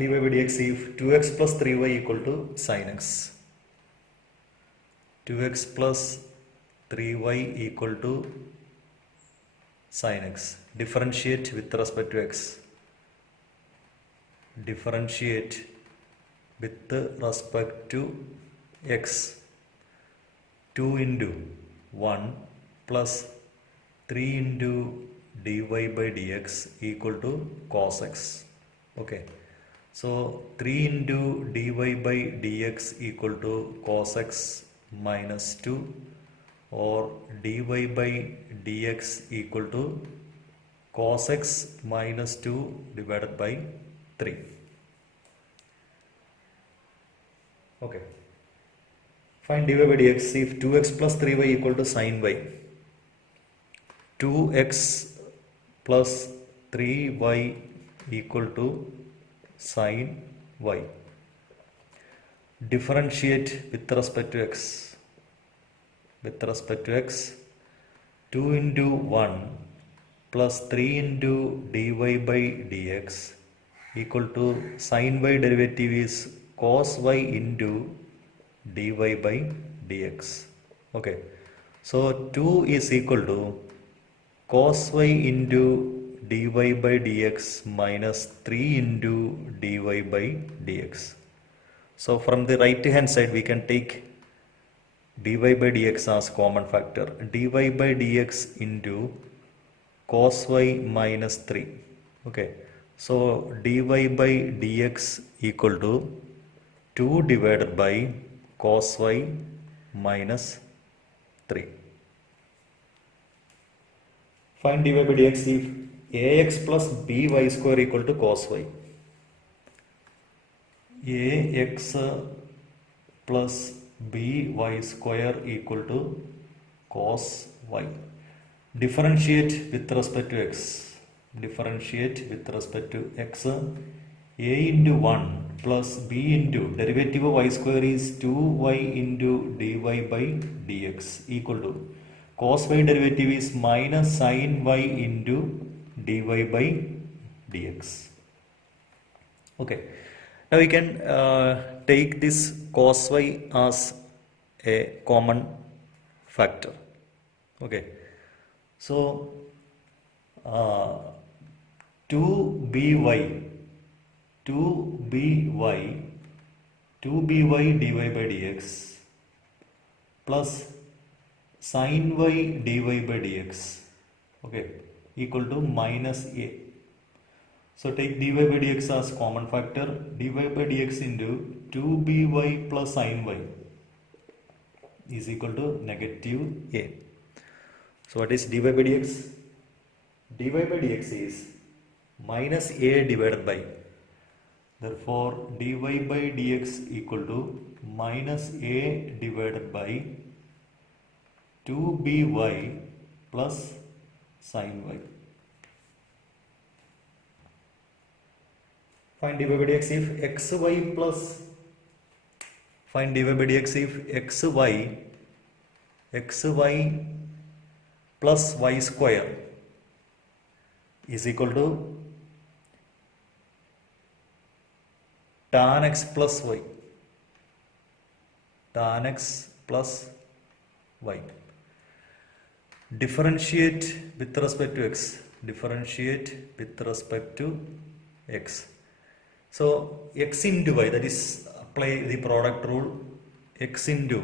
dy by dx if 2x plus 3y equal to sin x. 2x plus 3y equal to sin x. Differentiate with respect to x. Differentiate with respect to x. 2 into 1 plus 3 into dy by dx equal to cos x. Okay, so 3 into dy by dx equal to cos x minus 2 or dy by dx equal to cos x minus 2 divided by 3. Okay, find dy by dx if 2x plus 3y equal to sin y. 2x plus 3y equal to sin y. Differentiate with respect to x. With respect to x, 2 into 1 plus 3 into dy by dx equal to sin y derivative is cos y into dy by dx. Okay, so 2 is equal to cos y into dy by dx minus 3 into dy by dx. So from the right hand side we can take dy by dx as common factor. Dy by dx into cos y minus 3. Okay, so dy by dx equal to 2 divided by cos y minus 3. Find dy by dx if ax plus by square equal to cos y. Ax plus by square equal to cos y. Differentiate with respect to x. Differentiate with respect to x. A into 1 plus b into derivative of y square is 2y into dy by dx equal to cos y derivative is minus sin y into dy by dx. Okay, now we can take this cos y as a common factor. Okay, so 2by dy by dx plus sin y dy by dx, okay, equal to minus a. So take dy by dx as common factor. Dy by dx into 2by plus sin y is equal to negative a. So what is dy by dx? Dy by dx is minus a divided by. Therefore dy by dx equal to minus a divided by 2by plus sin y. Find dy by dx if xy plus. Find dy by dx if xy plus y square is equal to tan x plus y. Tan x plus y. Differentiate with respect to x. Differentiate with respect to x. So x into y, that is apply the product rule. X into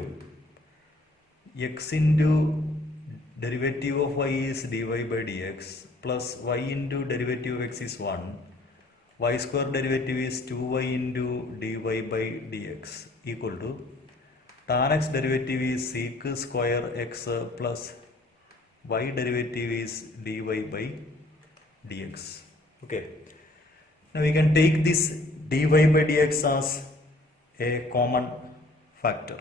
derivative of y is dy by dx plus y into derivative of x is 1. Y square derivative is 2y into dy by dx equal to tan x derivative is sec square x plus y derivative is dy by dx. Okay, now we can take this dy by dx as a common factor.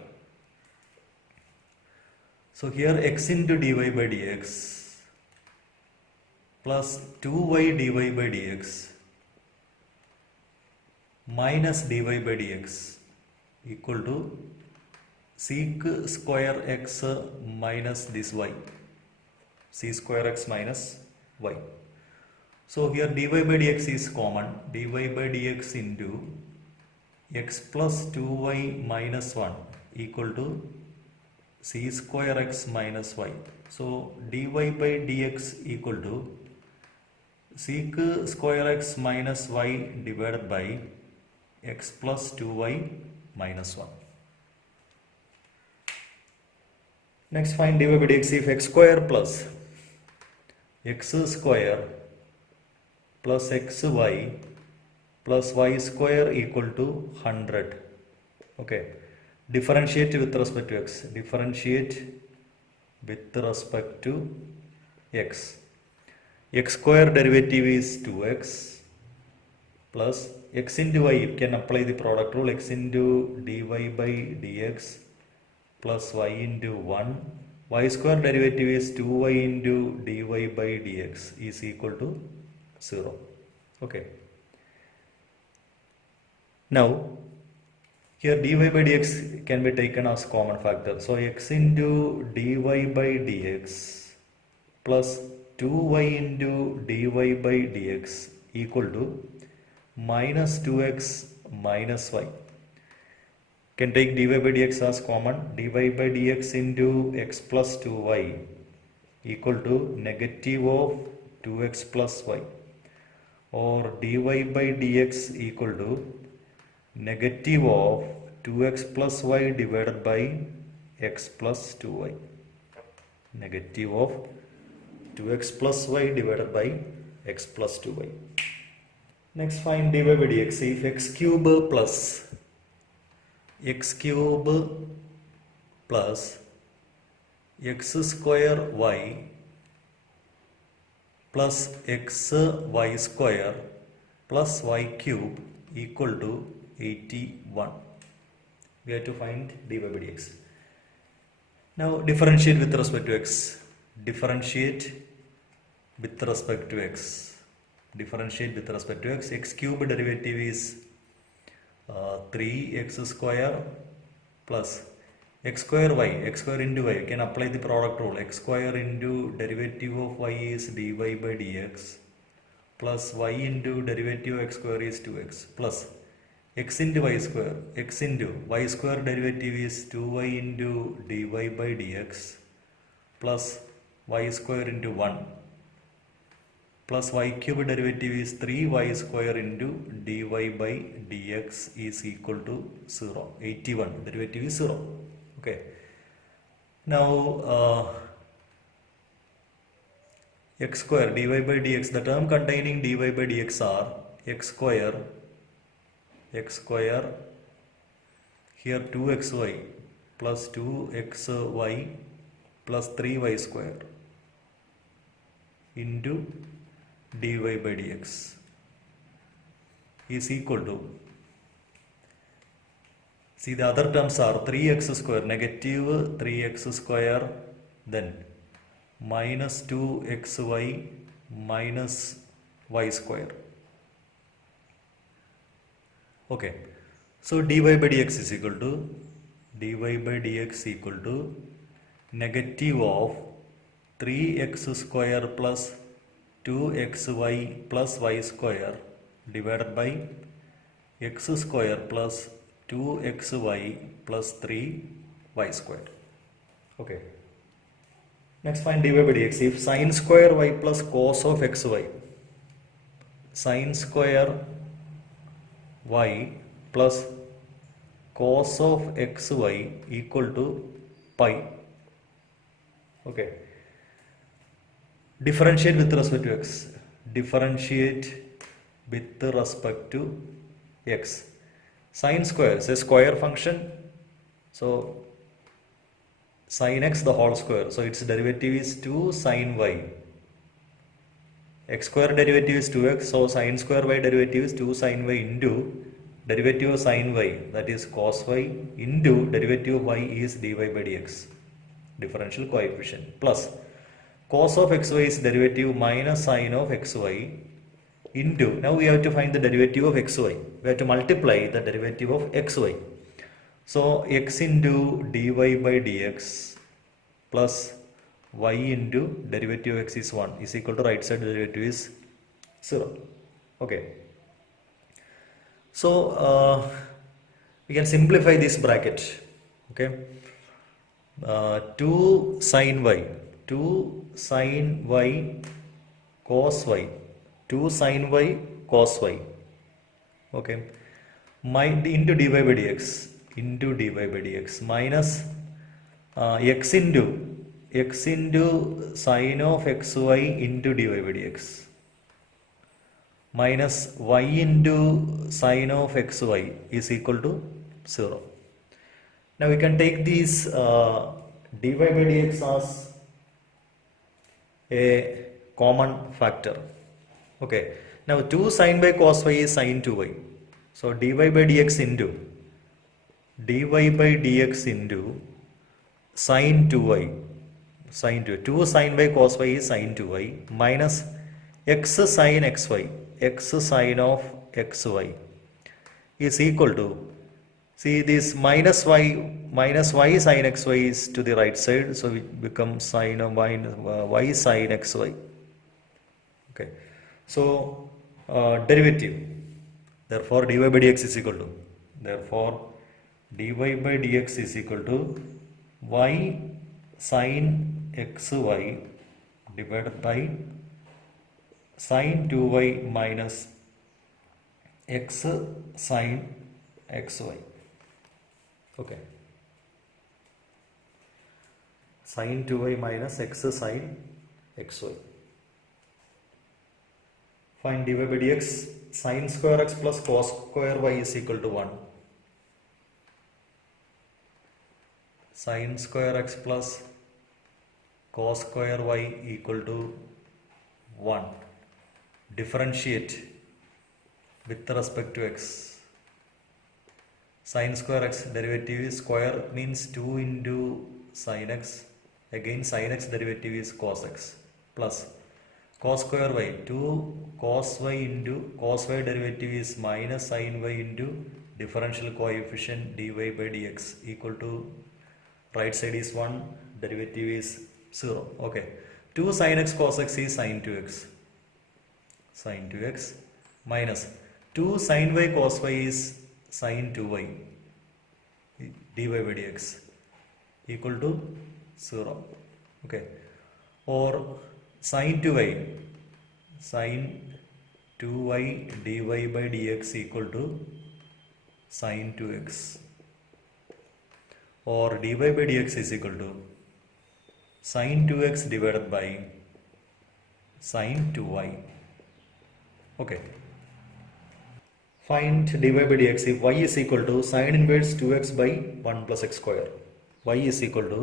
So here x into dy by dx plus 2y dy by dx minus dy by dx equal to sec square x minus this y. C square x minus y. So here dy by dx is common. Dy by dx into x plus 2y minus 1 equal to c square x minus y. So dy by dx equal to sec square x minus y divided by x plus 2y minus 1. Next find dy by dx if x square plus x square plus xy plus y square equal to 100. Okay. Differentiate with respect to x. Differentiate with respect to x. X square derivative is 2x plus x into y. You can apply the product rule. X into dy by dx plus y into 1. Y square derivative is 2y into dy by dx is equal to 0. Okay. Now, here dy by dx can be taken as common factor. So, x into dy by dx plus 2y into dy by dx equal to minus 2x minus y. Can take dy by dx as common. Dy by dx into x plus 2y equal to negative of 2x plus y, or dy by dx equal to negative of 2x plus y divided by x plus 2y. Negative of 2x plus y divided by x plus 2y. Next find dy by dx if x cube plus x square y plus x y square plus y cube equal to 81. We have to find dy by dx. Now differentiate with respect to x. Differentiate with respect to x. Differentiate with respect to x. X cube derivative is 3x square plus x square y, x square into y. You can apply the product rule. X square into derivative of y is dy by dx plus y into derivative of x square is 2x plus x into y square. X into y square derivative is 2y into dy by dx plus y square into 1 plus y cube derivative is 3y square into dy by dx is equal to 0. 81. Derivative is 0. Okay. Now x square dy by dx, the term containing dy by dx are x square here 2xy plus 2xy plus 3y square into dy by dx is equal to, see the other terms are 3x square, negative 3x square, then minus 2xy minus y square. Okay, so dy by dx is equal to negative of 3x square plus 2xy plus y square divided by x square plus 2xy plus 3y square. Okay. Next find dy by dx if sine square y plus cos of xy, sine square y plus cos of xy equal to pi. Okay. Differentiate with respect to x. Differentiate with respect to x. Sine square is a square function. So sin x the whole square. So its derivative is 2 sin y. X square derivative is 2x. So sin square y derivative is 2 sin y into derivative of sin y, that is cos y, into derivative of y is dy by dx. Differential coefficient plus cos of xy is derivative minus sine of xy into, now we have to find the derivative of xy. We have to multiply the derivative of xy. So x into dy by dx plus y into derivative of x is 1 is equal to right side derivative is 0. Okay. So we can simplify this bracket. Okay. 2 sin y, 2 sin y cos y, 2 sin y cos y. Okay. Into dy by dx, into dy by dx minus x into sin of xy into dy by dx minus y into sin of xy is equal to 0. Now we can take these dy by dx as a common factor. Okay. Now 2 sin by cos y is sin 2y. So dy by dx into sin 2y, sin 2, 2 sin by cos y is sin 2y minus x sin xy, x sin of xy is equal to, see this minus y sin xy is to the right side, so it becomes sin of y sin xy. Okay, so derivative, therefore dy by dx is equal to, therefore dy by dx is equal to y sin xy divided by sin 2y minus x sin xy. Okay, sin 2y minus x sin xy. Find dy by dx. Sin square x plus cos square y is equal to 1. Sin square x plus cos square y equal to 1. Differentiate with respect to x. Sin square x derivative is square, means 2 into sin x. Again sin x derivative is cos x plus cos square y, 2 cos y into cos y derivative is minus sin y into differential coefficient dy by dx equal to, right side is 1, derivative is 0. Okay, 2 sin x cos x is sin 2x, sin 2x minus 2 sin y cos y is sin 2y dy by dx equal to 0. Okay, or sin 2y, sin 2y dy by dx equal to sin 2x, or dy by dx is equal to sin 2x divided by sin 2y. Okay, find dy by dx if y is equal to sin inverse 2x by 1 plus x square. Y is equal to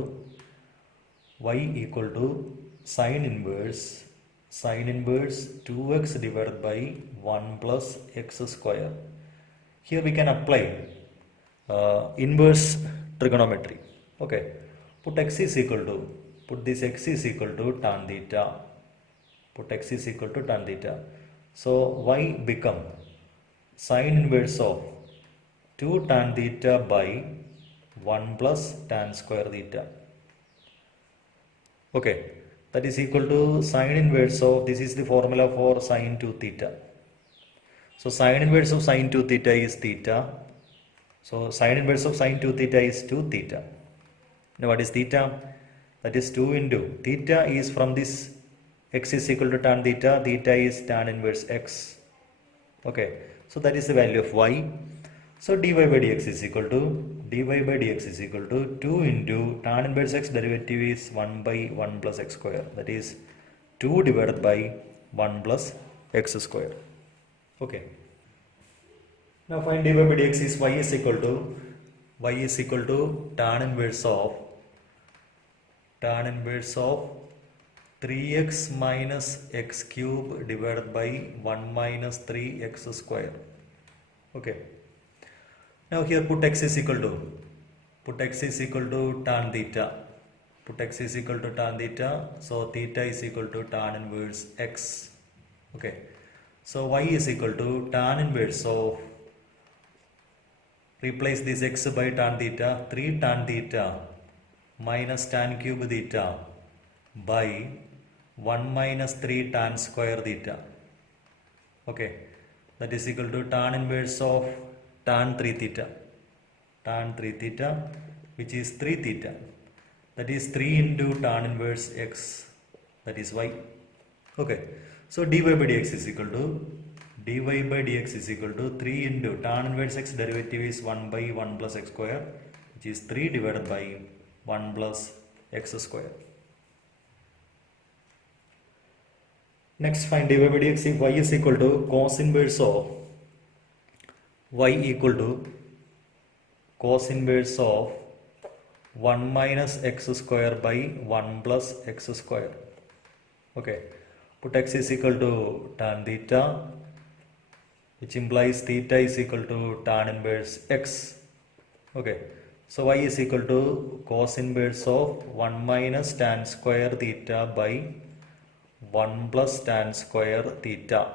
sin inverse 2x divided by 1 plus x square. Here we can apply inverse trigonometry. Okay, put x is equal to, put this x is equal to tan theta, put x is equal to tan theta. So y become sin inverse of 2 tan theta by 1 plus tan square theta. Okay, that is equal to sin inverse of, this is the formula for sin 2 theta. So sin inverse of sin 2 theta is theta. So sin inverse of sin 2 theta is 2 theta. Now what is theta? That is 2 into, theta is from this x is equal to tan theta, theta is tan inverse x. Okay, so that is the value of y. So dy by dx is equal to, 2 into tan inverse x derivative is 1 by 1 plus x square, that is 2 divided by 1 plus x square. Okay, now find dy by dx is y is equal to tan inverse of 3x minus x cube divided by 1 minus 3x square. Okay, now here put x is equal to, tan theta, so theta is equal to tan inverse x. Okay, so y is equal to tan inverse of, replace this x by tan theta, 3 tan theta minus tan cube theta by 1 minus 3 tan square theta. Okay, that is equal to tan inverse of tan 3 theta. Tan 3 theta, which is 3 theta. That is 3 into tan inverse x, that is y. Okay, so dy by dx is equal to 3 into tan inverse x derivative is 1 by 1 plus x square, which is 3 divided by 1 plus x square. Next, find dy by dx if y is equal to cos inverse of cos inverse of 1 minus x square by 1 plus x square. Okay, put x is equal to tan theta, which implies theta is equal to tan inverse x. Okay, so y is equal to cos inverse of 1 minus tan square theta by 1 plus tan square theta.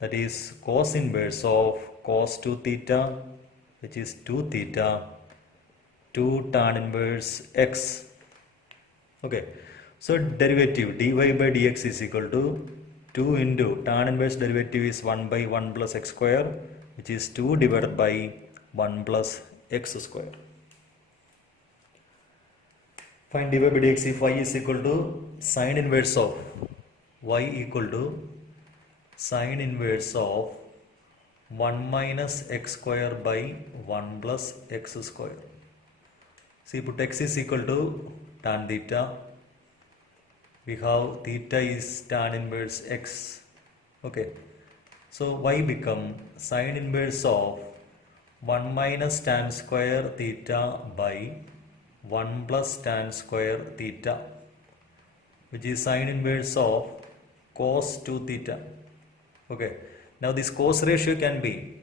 That is cos inverse of cos 2 theta, which is 2 theta, 2 tan inverse x. Okay, so derivative dy by dx is equal to 2 into tan inverse derivative is 1 by 1 plus x square, which is 2 divided by 1 plus x square. Find dy by dx if y is equal to sine inverse of sine inverse of 1 minus x square by 1 plus x square. See, put x is equal to tan theta. We have theta is tan inverse x. Okay, so y become sine inverse of 1 minus tan square theta by 1 plus tan square theta, which is sine inverse of cos 2 theta. Okay, now this cos ratio can be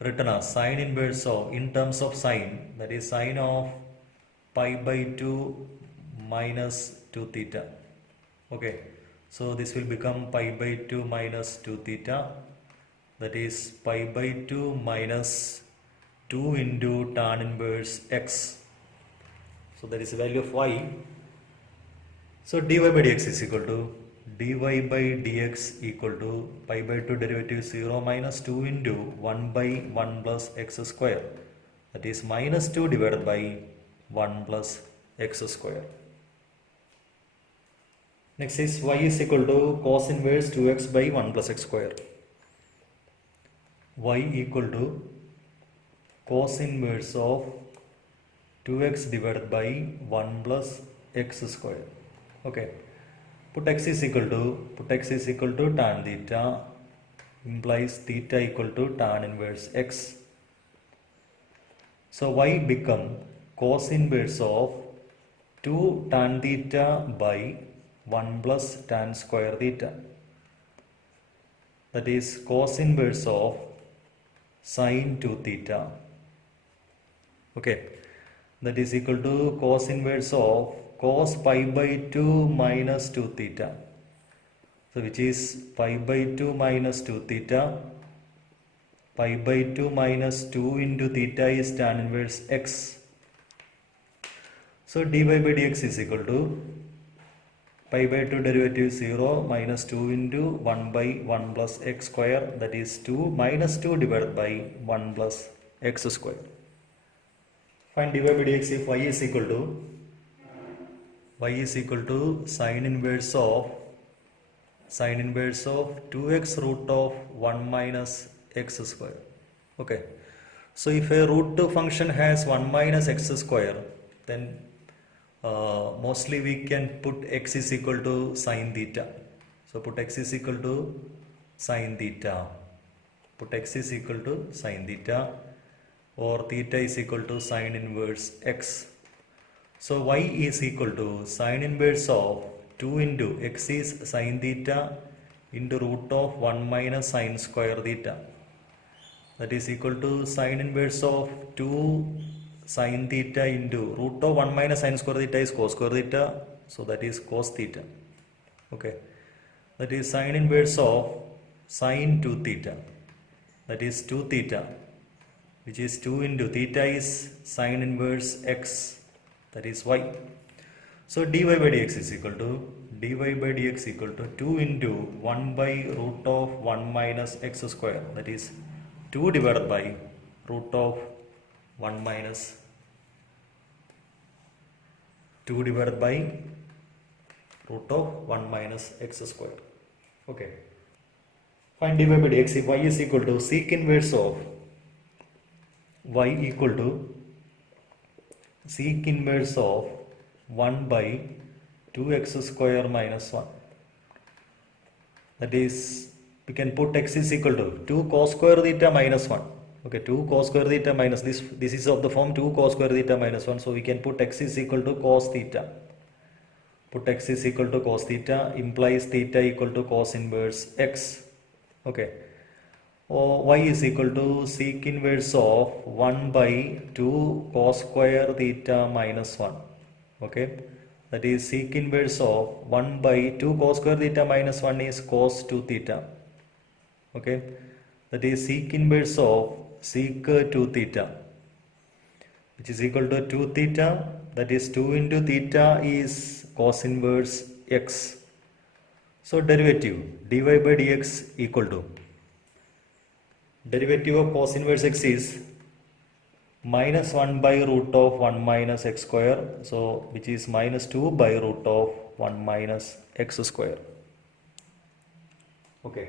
written as sine inverse of, in terms of sine, that is sine of pi by 2 minus 2 theta. Okay, so this will become pi by 2 minus 2 theta, that is pi by 2 minus 2 into tan inverse x. So that is the value of y. So dy by dx is equal to dy by dx equal to pi by 2 derivative 0 minus 2 into 1 by 1 plus x square, that is minus 2 divided by 1 plus x square. Next is y is equal to cos inverse 2x by 1 plus x square. Y equal to cos inverse of 2x divided by 1 plus x square. Okay, put x is equal to tan theta, implies theta equal to tan inverse x. So y become cos inverse of 2 tan theta by 1 plus tan square theta, that is cos inverse of sine 2 theta. Okay, that is equal to cos inverse of cos pi by 2 minus 2 theta. So which is pi by 2 minus 2 theta. Pi by 2 minus 2 into theta is tan inverse x. So dy by dx is equal to pi by 2 derivative 0 minus 2 into 1 by 1 plus x square, that is 2 minus 2 divided by 1 plus x square. Find dy by dx if y is equal to sine inverse of 2x root of 1 minus x square. Okay, so if a root 2 function has 1 minus x square, then mostly we can put x is equal to sine theta. So put x is equal to sine theta. Put x is equal to sine theta, or theta is equal to sine inverse x. So y is equal to sine inverse of 2 into x is sine theta into root of 1 minus sine square theta. That is equal to sine inverse of 2 sine theta into root of 1 minus sine square theta is cos square theta. So that is cos theta. Okay, that is sine inverse of sine 2 theta. That is 2 theta, which is 2 into theta is sine inverse x, that is y. So dy by dx is equal to 2 into 1 by root of 1 minus x square, that is 2 divided by root of 1 minus 2 divided by root of 1 minus x square. Okay. Find dy by dx if y is equal to sec inverse of y equal to sec inverse of 1 by 2x square minus 1. That is, we can put x is equal to 2 cos square theta minus 1. Okay, 2 cos square theta minus this is of the form 2 cos square theta minus 1. So we can put x is equal to cos theta. Put x is equal to cos theta implies theta equal to cos inverse x. Okay. Y is equal to sec inverse of 1 by 2 cos square theta minus 1. Okay. That is sec inverse of 1 by 2 cos square theta minus 1 is cos 2 theta. Okay. That is sec inverse of sec 2 theta, which is equal to 2 theta. That is 2 into theta is cos inverse x. So derivative dy by dx equal to derivative of cos inverse x is minus 1 by root of 1 minus x square, so which is minus 2 by root of 1 minus x square. Okay.